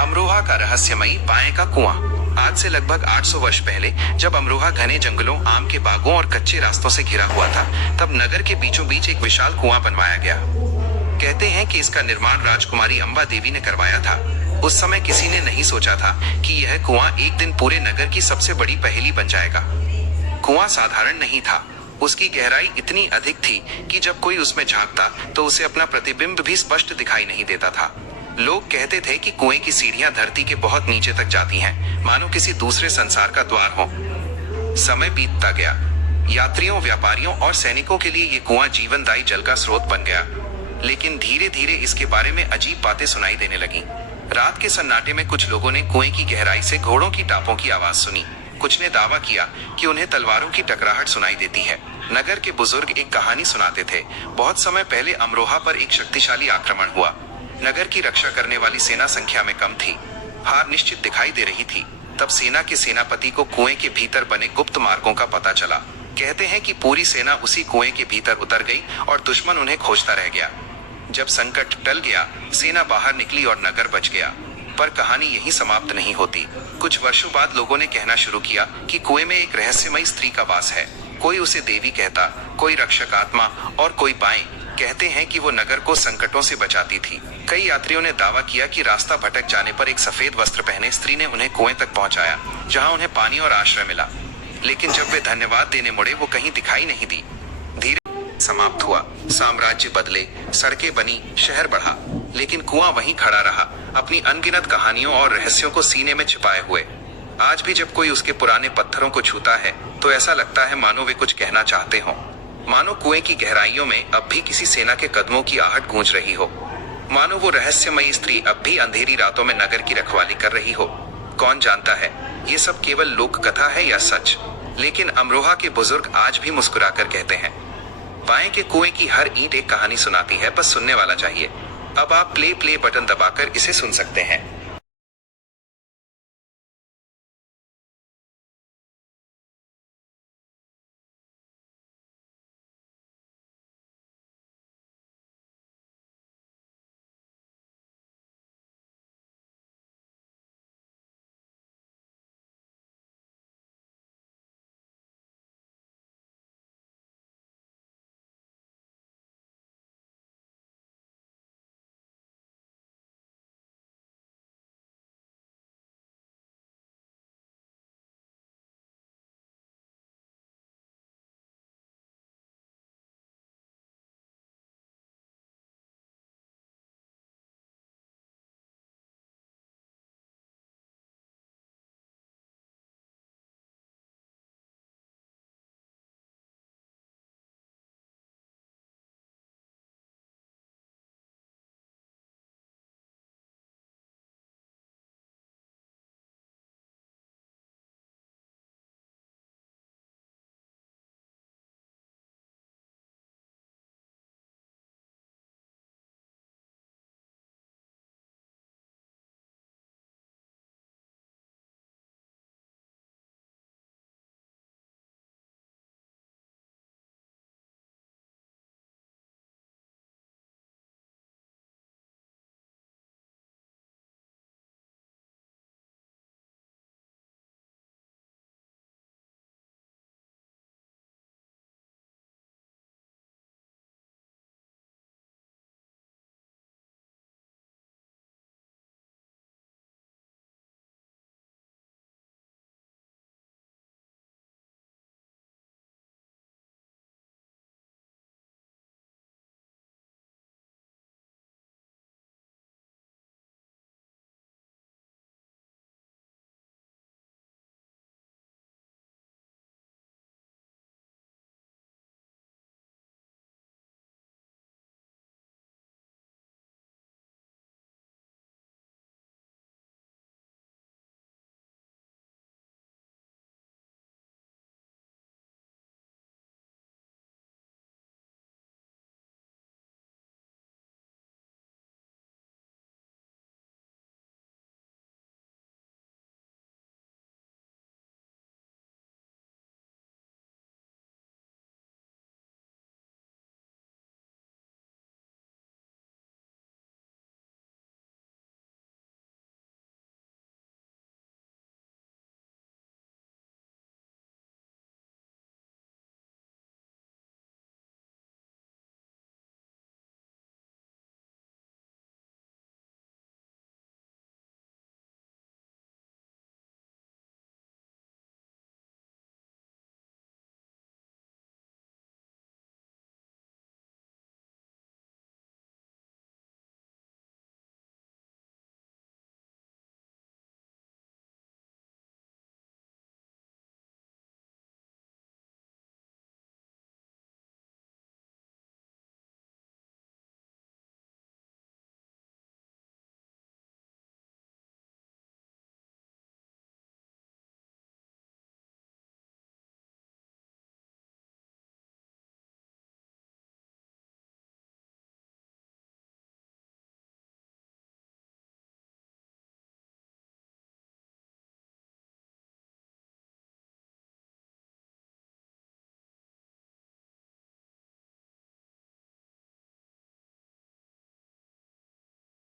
अमरोहा का रहस्यमयी बाएं का कुआं। आज से लगभग 800 वर्ष पहले जब अमरोहा घने जंगलों, आम के बागों और कच्चे रास्तों से घिरा हुआ था, तब नगर के बीचों बीच एक विशाल कुआं बनवाया गया। कहते हैं कि इसका निर्माण राजकुमारी अंबा देवी ने करवाया था। उस समय किसी ने नहीं सोचा था कि यह कुआं एक दिन पूरे नगर की सबसे बड़ी पहेली बन जाएगा। कुआं साधारण नहीं था, उसकी गहराई इतनी अधिक थी कि जब कोई उसमें झांकता तो उसे अपना प्रतिबिंब भी स्पष्ट दिखाई नहीं देता था। लोग कहते थे कि कुएं की सीढ़ियां धरती के बहुत नीचे तक जाती हैं, मानो किसी दूसरे संसार का द्वार हो। समय बीतता गया। यात्रियों, व्यापारियों और सैनिकों के लिए ये कुआं जीवनदायी जल का स्रोत बन गया। लेकिन धीरे धीरे इसके बारे में अजीब बातें सुनाई देने लगीं। रात के सन्नाटे में कुछ लोगों ने कुएं की गहराई से घोड़ों की टापों की आवाज सुनी। कुछ ने दावा किया कि उन्हें तलवारों की टकराहट सुनाई देती है। नगर के बुजुर्ग एक कहानी सुनाते थे। बहुत समय पहले अमरोहा पर एक शक्तिशाली आक्रमण हुआ। नगर की रक्षा करने वाली सेना संख्या में कम थी। हार निश्चित दिखाई दे रही थी। तब सेना के सेनापति को कुएं के भीतर बने गुप्त मार्गों का पता चला। कहते हैं कि पूरी सेना उसी कुएं के भीतर उतर गई और दुश्मन उन्हें खोजता रह गया। जब संकट टल गया, सेना बाहर निकली और नगर बच गया। पर कहानी यहीं समाप्त नहीं होती। कुछ वर्षों बाद लोगों ने कहना शुरू किया कि कुएं में एक रहस्यमयी स्त्री का वास है। कोई उसे देवी कहता, कोई रक्षक आत्मा और कोई बाएं। कहते हैं कि वो नगर को संकटों से बचाती थी। कई यात्रियों ने दावा किया कि रास्ता भटक जाने पर एक सफेद वस्त्र पहने स्त्री ने उन्हें कुएं तक पहुंचाया, जहां उन्हें पानी और आश्रय मिला। लेकिन जब वे धन्यवाद देने मुड़े, वो कहीं दिखाई नहीं दी। धीरे समाप्त हुआ। साम्राज्य बदले, सड़कें बनी, शहर बढ़ा, लेकिन कुआं वहीं खड़ा रहा, अपनी अनगिनत कहानियों और रहस्यों को सीने में छिपाए हुए। आज भी जब कोई उसके पुराने पत्थरों को छूता है तो ऐसा लगता है मानो वे कुछ कहना चाहते हों। मानो कुएं की गहराइयों में अब भी किसी सेना के कदमों की आहट गूंज रही हो। मानो वो रहस्यमयी स्त्री अब भी अंधेरी रातों में नगर की रखवाली कर रही हो। कौन जानता है, ये सब केवल लोक कथा है या सच। लेकिन अमरोहा के बुजुर्ग आज भी मुस्कुराकर कहते हैं, बाएं के कुएं की हर ईंट एक कहानी सुनाती है, बस सुनने वाला चाहिए। अब आप प्ले बटन दबाकर इसे सुन सकते हैं।